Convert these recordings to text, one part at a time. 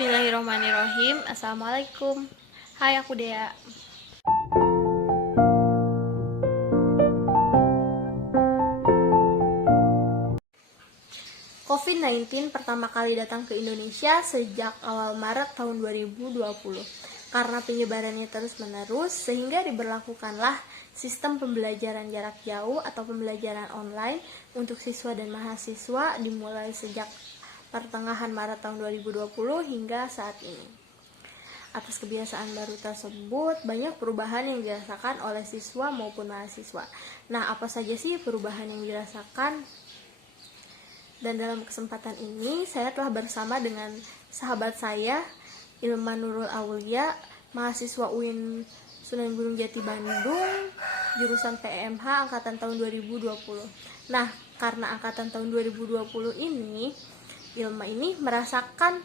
Bismillahirrahmanirrahim. Assalamualaikum. Hai, aku Dea. COVID-19 pertama kali datang ke Indonesia sejak awal Maret tahun 2020. Karena penyebarannya terus-menerus, sehingga diberlakukanlah sistem pembelajaran jarak jauh atau pembelajaran online untuk siswa dan mahasiswa dimulai sejak pertengahan Maret tahun 2020 hingga saat ini. Atas kebiasaan baru tersebut, banyak perubahan yang dirasakan oleh siswa maupun mahasiswa. Nah, apa saja sih perubahan yang dirasakan? Dan dalam kesempatan ini, saya telah bersama dengan sahabat saya, Ilma Nurul Aulia, mahasiswa UIN Sunan Gunung Jati Bandung, jurusan PMH angkatan tahun 2020. Nah, karena angkatan tahun 2020 ini, Ilma ini merasakan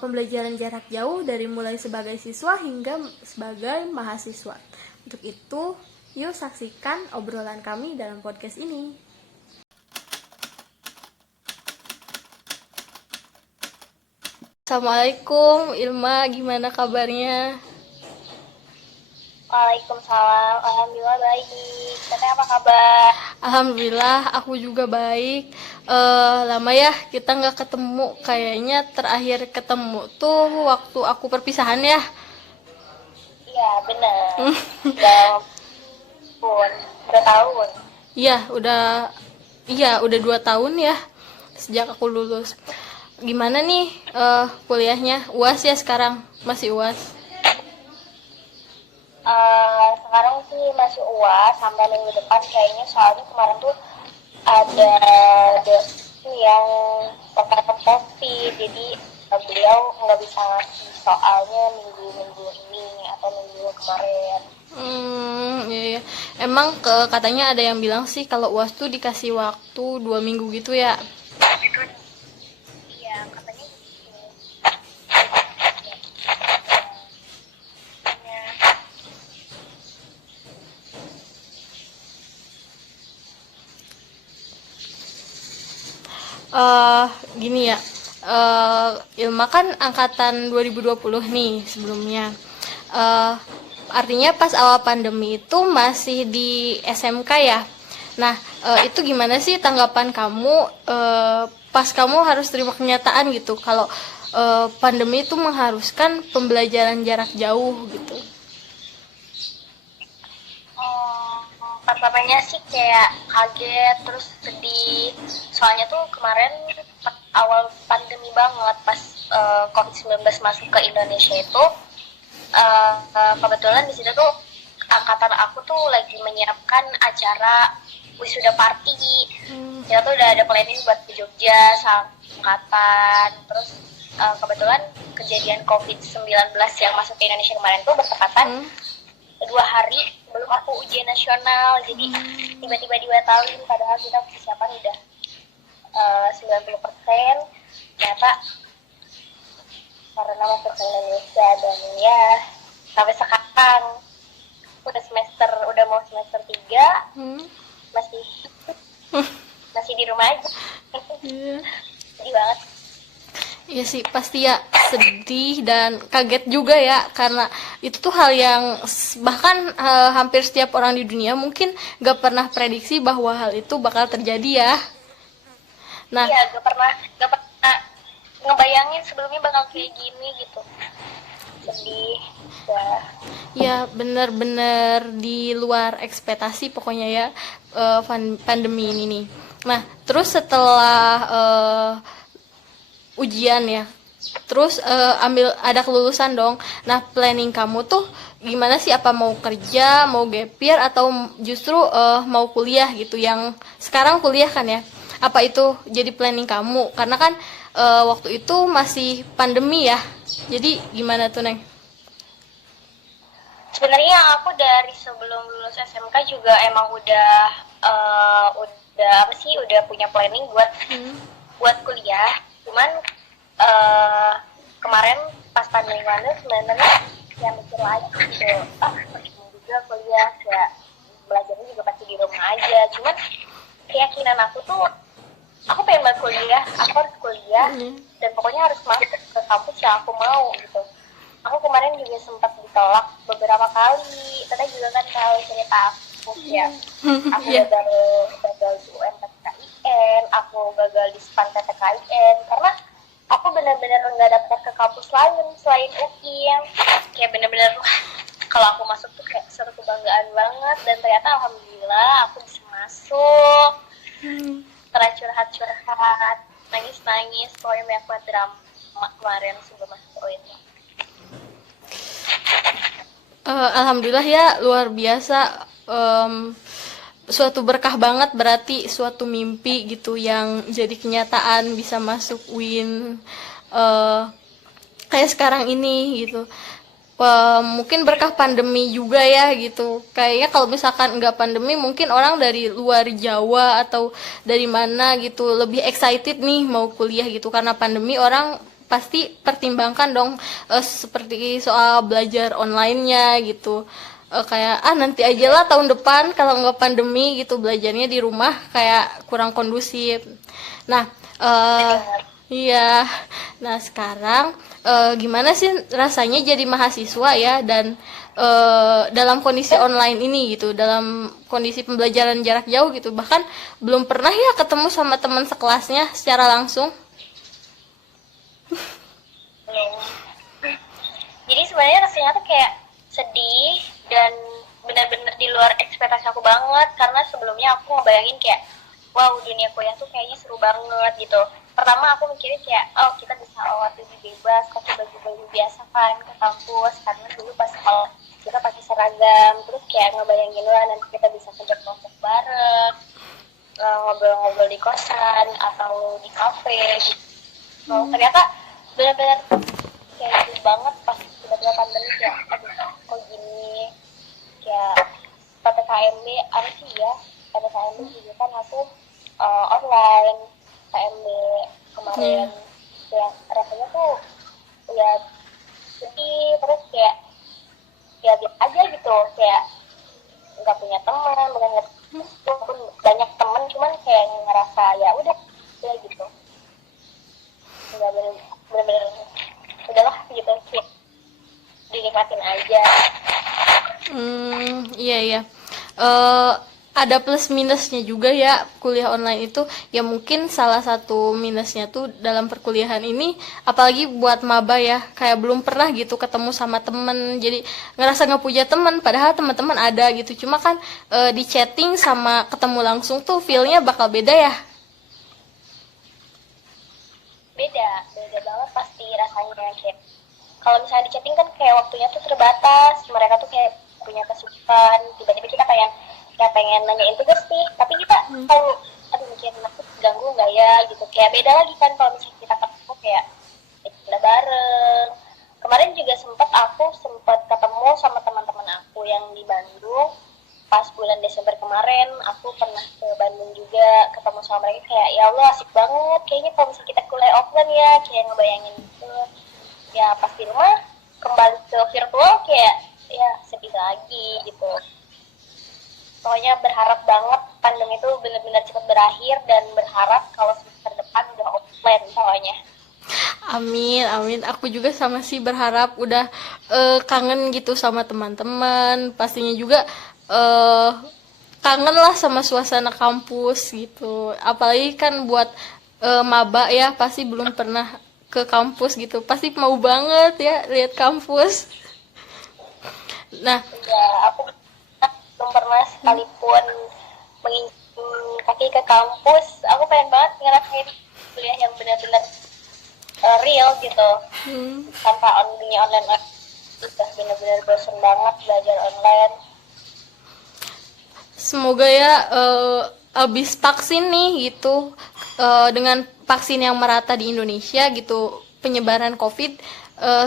pembelajaran jarak jauh dari mulai sebagai siswa hingga sebagai mahasiswa. Untuk itu, yuk saksikan obrolan kami dalam podcast ini. Assalamualaikum, Ilma, gimana kabarnya? Waalaikumsalam, alhamdulillah baik. Katanya apa kabar? Alhamdulillah, aku juga baik. Lama ya kita nggak ketemu. Kayaknya terakhir ketemu tuh waktu aku perpisahan ya. Iya, benar. Udah tahun. Iya, udah 2 tahun ya sejak aku lulus. Gimana nih kuliahnya? UAS ya sekarang? Masih UAS? Sekarang sih masih UAS sampai minggu depan kayaknya, soalnya kemarin tuh ada dosen yang terkena COVID, jadi beliau nggak bisa ngasih soalnya minggu ini atau minggu kemarin. Iya. Emang katanya ada yang bilang sih kalau UAS tuh dikasih waktu 2 minggu gitu ya? Iya, katanya gitu. Gini ya, Ilma kan angkatan 2020 nih sebelumnya. Artinya pas awal pandemi itu masih di SMK ya. Nah, itu gimana sih tanggapan kamu pas kamu harus terima kenyataan gitu kalau pandemi itu mengharuskan pembelajaran jarak jauh gitu? Pertamanya sih kayak kaget, terus sedih. Soalnya tuh kemarin awal pandemi banget, pas COVID-19 masuk ke Indonesia itu, kebetulan di situ tuh angkatan aku tuh lagi menyiapkan acara wisuda party. Kita tuh udah ada planning buat ke Jogja sama angkatan. Terus kebetulan kejadian COVID-19 yang masuk ke Indonesia kemarin tuh bertepatan 2 hari sebelum aku ujian nasional, jadi tiba-tiba dibatalin, padahal kita persiapan udah 90%. Ternyata karena masuk ke Indonesia, dan ya sampai sekarang udah mau semester 3, masih di rumah aja. Sedih banget. Iya sih, pasti ya sedih dan kaget juga ya, karena itu tuh hal yang bahkan hampir setiap orang di dunia mungkin gak pernah prediksi bahwa hal itu bakal terjadi ya. Nah, Iya, gak pernah ngebayangin sebelumnya bakal kayak gini gitu. Sedih ya. ya bener-bener di luar ekspektasi pokoknya ya pandemi ini nih. Nah, terus setelah ujian ya, terus ada kelulusan dong. Nah, planning kamu tuh gimana sih? Apa mau kerja, mau gap year, atau justru mau kuliah gitu? Yang sekarang kuliah kan ya? Apa itu jadi planning kamu? Karena kan waktu itu masih pandemi ya. Jadi gimana tuh, Neng? Sebenarnya aku dari sebelum lulus SMK juga emang udah punya planning buat kuliah. Cuman kemarin pas pandemi sebenarnya yang mikir lagi gitu, percuma juga kuliah, ya belajarnya juga pasti di rumah aja. Cuman keyakinan aku tuh, aku pengen banget kuliah, aku harus kuliah, dan pokoknya harus masuk ke kampus yang aku mau gitu. Aku kemarin juga sempat ditolak beberapa kali. Tadi juga kan tahu cerita aku ya. Aku gagal di UMPTKIN, aku gagal di SPAN PTKIN karena aku benar-benar nggak daftar ke kampus lain selain UI yang kayak benar-benar kalau aku masuk tuh kayak suatu kebanggaan banget, dan ternyata alhamdulillah aku bisa masuk. Setelah curhat-curhat, nangis-nangis, pokoknya banyak banget drama kemarin sebelum masuk UIN. Alhamdulillah ya, luar biasa. Suatu berkah banget, berarti suatu mimpi gitu yang jadi kenyataan, bisa masuk UIN kayak sekarang ini gitu. Mungkin berkah pandemi juga ya gitu. Kayaknya kalau misalkan nggak pandemi, mungkin orang dari luar Jawa atau dari mana gitu lebih excited nih mau kuliah gitu. Karena pandemi orang pasti pertimbangkan dong seperti soal belajar online-nya gitu. Kayak nanti aja lah tahun depan kalau nggak pandemi gitu, belajarnya di rumah kayak kurang kondusif. Nah, iya. Nah, sekarang gimana sih rasanya jadi mahasiswa ya, dan dalam kondisi online ini gitu, dalam kondisi pembelajaran jarak jauh gitu, bahkan belum pernah ya ketemu sama teman sekelasnya secara langsung. Jadi sebenarnya rasanya tuh kayak sedih dan benar-benar di luar ekspektasi aku banget, karena sebelumnya aku ngebayangin kayak wow, dunia kuliah tuh kayaknya seru banget gitu. Pertama aku mikirin kayak oh, kita bisa lebih bebas, pakai baju-baju biasa kan ke kampus, karena dulu pas sekolah kita pakai seragam. Terus kayak ngebayangin lah nanti kita bisa kerja kelompok bareng, ngobrol-ngobrol di kosan atau di kafe gitu. Ternyata benar-benar kayak gitu banget pas tiba-tiba pandemi kayak aduh kok gini. Kayak PPKMB apa sih ya, PPKMB juga kan aku online KMB kemarin. Kayak rasanya tuh ya sedih, terus kayak ya biasa aja gitu, kayak nggak punya teman, bukan nggak walaupun banyak teman, cuman kayak ngerasa ya udah ya gitu, nggak bener-bener udahlah gitu, kayak dinikmatin aja. Iya ya. Ada plus minusnya juga ya kuliah online itu. Ya mungkin salah satu minusnya tuh dalam perkuliahan ini, apalagi buat maba ya, kayak belum pernah gitu ketemu sama temen, jadi ngerasa nggak punya temen, padahal teman-teman ada gitu. Cuma kan di chatting sama ketemu langsung tuh feelnya bakal beda ya. Beda banget pasti rasanya. Kayak kalau misalnya di chatting kan kayak waktunya tuh terbatas, mereka tuh kayak punya kesibukan, tiba-tiba kita kayak pengen nanyain tugas nih, tapi kita tahu aduh mikirin aku ganggu nggak ya gitu. Kayak beda lagi kan kalau misalnya kita ketemu kayak kita bareng. Kemarin juga aku sempat ketemu sama teman-teman aku yang di Bandung. Pas bulan Desember kemarin aku pernah ke Bandung juga, ketemu sama mereka, kayak ya Allah asik banget kayaknya kalau misalnya kita kuliah offline ya, kayak ngebayangin gitu. Ya pas di rumah kembali ke virtual kayak ya sedih lagi gitu. Pokoknya berharap banget pandemi itu benar-benar cepat berakhir, dan berharap kalau semester depan udah offline pokoknya. Amin, amin. Aku juga sama sih berharap udah kangen gitu sama teman-teman. Pastinya juga kangen lah sama suasana kampus gitu. Apalagi kan buat maba ya, pasti belum pernah ke kampus gitu. Pasti mau banget ya lihat kampus. Nah, Ya aku belum pernah sekalipun menginjak kaki ke kampus. Aku pengen banget ngerasain kuliah yang benar-benar real gitu, tanpa dunia online. Udah benar-benar bosan banget belajar online. semoga ya abis vaksin nih gitu, dengan vaksin yang merata di Indonesia gitu, penyebaran COVID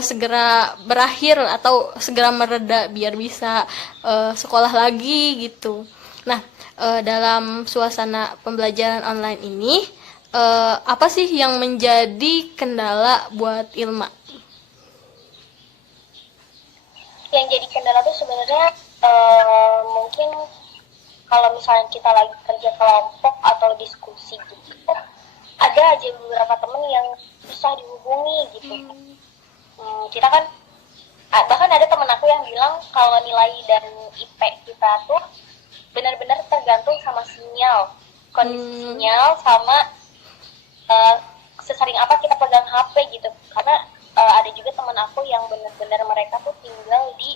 segera berakhir atau segera mereda biar bisa sekolah lagi gitu. Nah, dalam suasana pembelajaran online ini, apa sih yang menjadi kendala buat Ilma? Yang jadi kendala tuh sebenarnya mungkin kalau misalnya kita lagi kerja kelompok atau diskusi gitu, ada aja beberapa temen yang susah dihubungi gitu. Kita kan bahkan ada temen aku yang bilang kalau nilai dan IP kita tuh benar-benar tergantung sama sinyal, kondisi sinyal sama sesering apa kita pegang HP gitu. Karena ada juga teman aku yang benar-benar mereka tuh tinggal di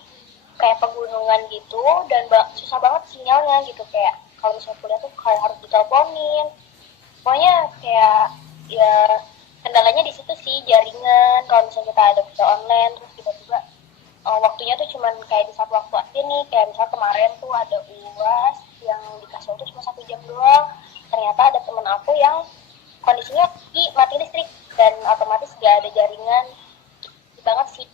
kayak pegunungan gitu dan susah banget sinyalnya gitu, kayak kalau misalnya kuliah tuh kayak harus diteleponin, pokoknya kayak ya kendalanya di situ sih, jaringan. Kalau misalnya kita ada kuliah online terus tiba-tiba waktunya tuh cuman kayak di satu waktu aja nih, kayak misalnya kemarin tuh ada UAS yang dikasih waktu cuma 1 jam doang, ternyata ada temen aku yang kondisinya mati listrik dan otomatis gak ada jaringan banget sih,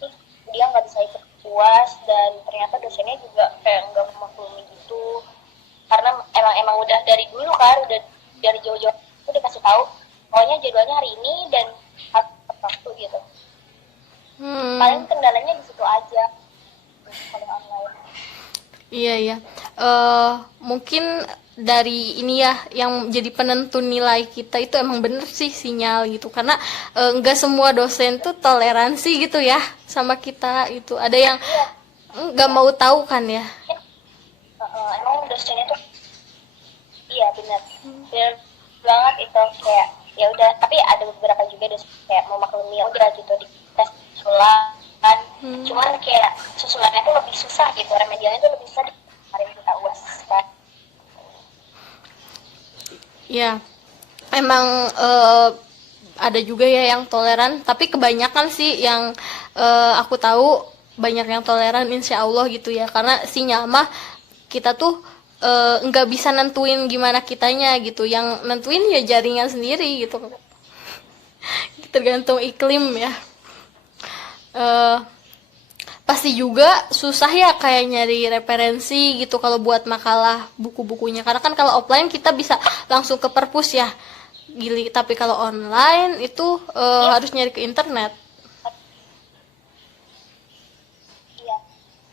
dia nggak bisa ikut UAS dan ternyata dosennya juga kayak nggak memaklumi gitu, karena emang udah dari dulu kan, udah dari jauh-jauh itu dikasih tahu pokoknya jadwalnya hari ini dan harus tepat waktu gitu. Paling kendalanya di situ aja kalau online. Iya. Mungkin dari ini ya yang jadi penentu nilai kita itu emang bener sih sinyal gitu, karena nggak semua dosen tuh toleransi gitu ya sama kita. Itu ada yang nggak mau tahu kan ya. Emang dosennya tuh iya benar banget itu, kayak ya udah, tapi ada beberapa juga dosen kayak mau maklumi ya udah gitu di tes susulan, cuman kayak susulannya tuh lebih susah gitu, remedialnya tuh lebih susah daripada kita UAS kan. Ya, emang ada juga ya yang toleran, tapi kebanyakan sih yang aku tahu banyak yang toleran insya Allah gitu ya, karena sinyal mah kita tuh nggak bisa nentuin gimana kitanya gitu, yang nentuin ya jaringan sendiri gitu, tergantung iklim ya. Pasti juga susah ya kayak nyari referensi gitu kalau buat makalah buku-bukunya, karena kan kalau offline kita bisa langsung ke perpus ya Gili, tapi kalau online itu harus nyari ke internet. Iya,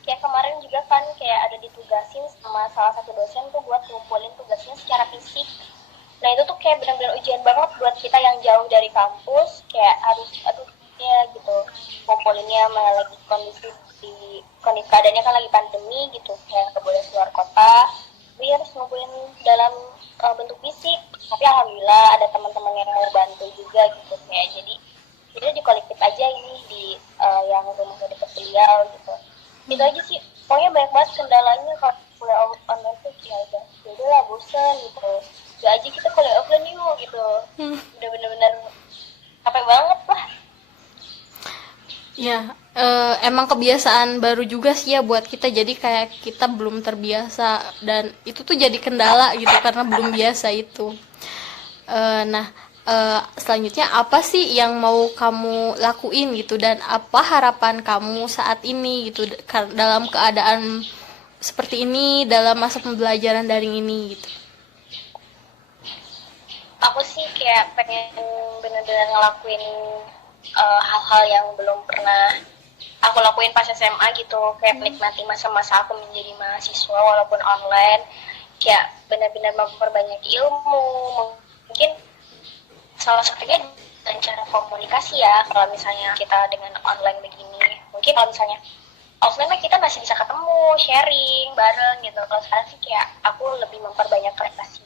kayak kemarin juga kan kayak ada ditugasin sama salah satu dosen tuh buat ngumpulin tugasnya secara fisik. Nah itu tuh kayak benar-benar ujian banget buat kita yang jauh dari kampus, kayak harus ya gitu ngumpulinnya, malah lagi kondisi keadaannya kan lagi pandemi gitu, kayak nggak boleh keluar kota, tapi harus ngumpulin dalam bentuk fisik. Tapi alhamdulillah ada teman-teman yang mau bantu juga gitu, kayak jadi kita di kolektif aja ini di yang rumahnya dekat beliau gitu. Itu aja sih, pokoknya banyak banget kendalanya kalau kuliah online tuh, ya udah lah bosan gitu, udah aja kita kuliah offline yuk gitu. Udah bener-bener capek banget lah. Ya, emang kebiasaan baru juga sih ya buat kita, jadi kayak kita belum terbiasa dan itu tuh jadi kendala gitu karena belum biasa itu. Nah, selanjutnya apa sih yang mau kamu lakuin gitu, dan apa harapan kamu saat ini gitu dalam keadaan seperti ini, dalam masa pembelajaran daring ini gitu? Aku sih kayak pengen bener-bener ngelakuin hal-hal yang belum pernah aku lakuin pas SMA gitu, kayak menikmati masa-masa aku menjadi mahasiswa walaupun online, kayak benar-benar memperbanyak ilmu. Mungkin salah satunya dengan cara komunikasi ya, kalau misalnya kita dengan online begini, mungkin kalau misalnya offline mah kita masih bisa ketemu, sharing bareng gitu. Kalau sekarang sih kayak aku lebih memperbanyak relasi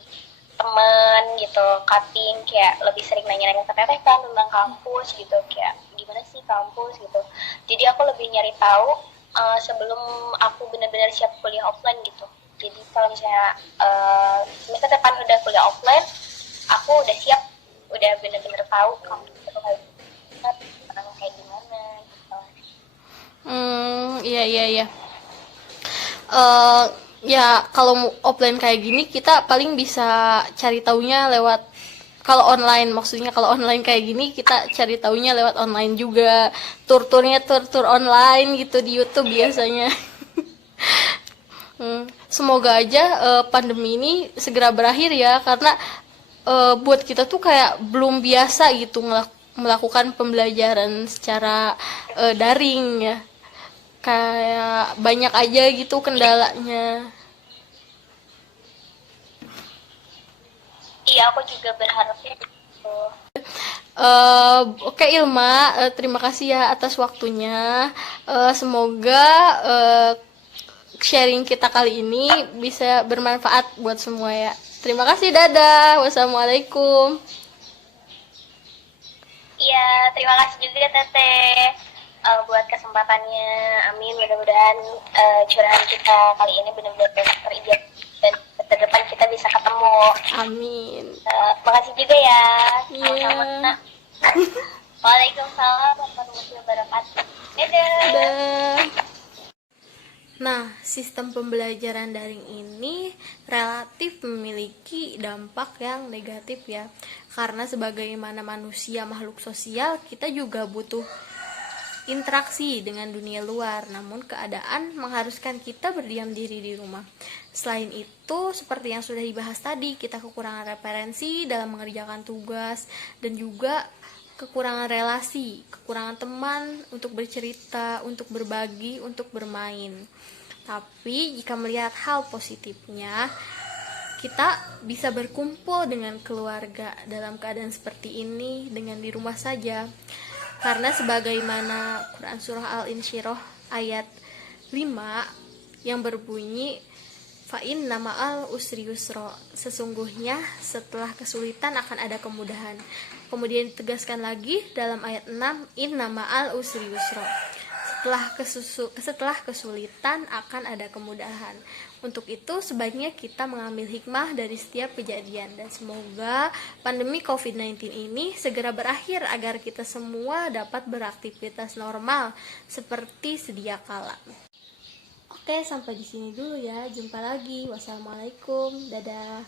teman gitu, cutting, kayak lebih sering nanya-nanya ke teteh kan tentang kampus gitu, kayak gimana sih kampus gitu. Jadi aku lebih nyari tahu sebelum aku benar-benar siap kuliah offline gitu. Jadi kalau misalnya semester depan udah kuliah offline, aku udah siap, udah benar-benar tahu kampus itu kayak gimana gitu. Iya. Ya kalau offline kayak gini kita paling bisa cari taunya lewat, kalau online maksudnya, kalau online kayak gini kita cari taunya lewat online juga, tur-turnya tur online gitu di YouTube biasanya. Semoga aja pandemi ini segera berakhir ya, karena buat kita tuh kayak belum biasa gitu melakukan pembelajaran secara daring ya, kayak banyak aja gitu kendalanya. Iya, aku juga berharapnya gitu. Oke Ilma, terima kasih ya atas waktunya. Semoga sharing kita kali ini bisa bermanfaat buat semua ya. Terima kasih, dadah. Wassalamualaikum. Iya, terima kasih juga Teteh buat kesempatannya. Amin, mudah-mudahan curahan kita kali ini benar-benar terijab dan ke depan kita bisa ketemu. Amin. Makasih juga ya. Iya. Sama-sama. Waalaikumsalam warahmatullahi wabarakatuh. Dadah. Dadah. Nah, sistem pembelajaran daring ini relatif memiliki dampak yang negatif ya. Karena sebagaimana manusia makhluk sosial, kita juga butuh interaksi dengan dunia luar. Namun keadaan mengharuskan kita berdiam diri di rumah. Selain itu, seperti yang sudah dibahas tadi, kita kekurangan referensi dalam mengerjakan tugas dan juga kekurangan relasi, kekurangan teman untuk bercerita, untuk berbagi, untuk bermain. Tapi jika melihat hal positifnya, kita bisa berkumpul dengan keluarga dalam keadaan seperti ini dengan di rumah saja. Karena sebagaimana Quran Surah Al-Insyirah ayat 5 yang berbunyi Fa'in nama'al usri yusro, sesungguhnya setelah kesulitan akan ada kemudahan. Kemudian ditegaskan lagi dalam ayat 6, in nama'al usri yusro, setelah kesulitan akan ada kemudahan. Untuk itu sebaiknya kita mengambil hikmah dari setiap kejadian, dan semoga pandemi COVID-19 ini segera berakhir agar kita semua dapat beraktivitas normal seperti sedia kala. Oke, sampai di sini dulu ya. Jumpa lagi. Wassalamualaikum. Dadah.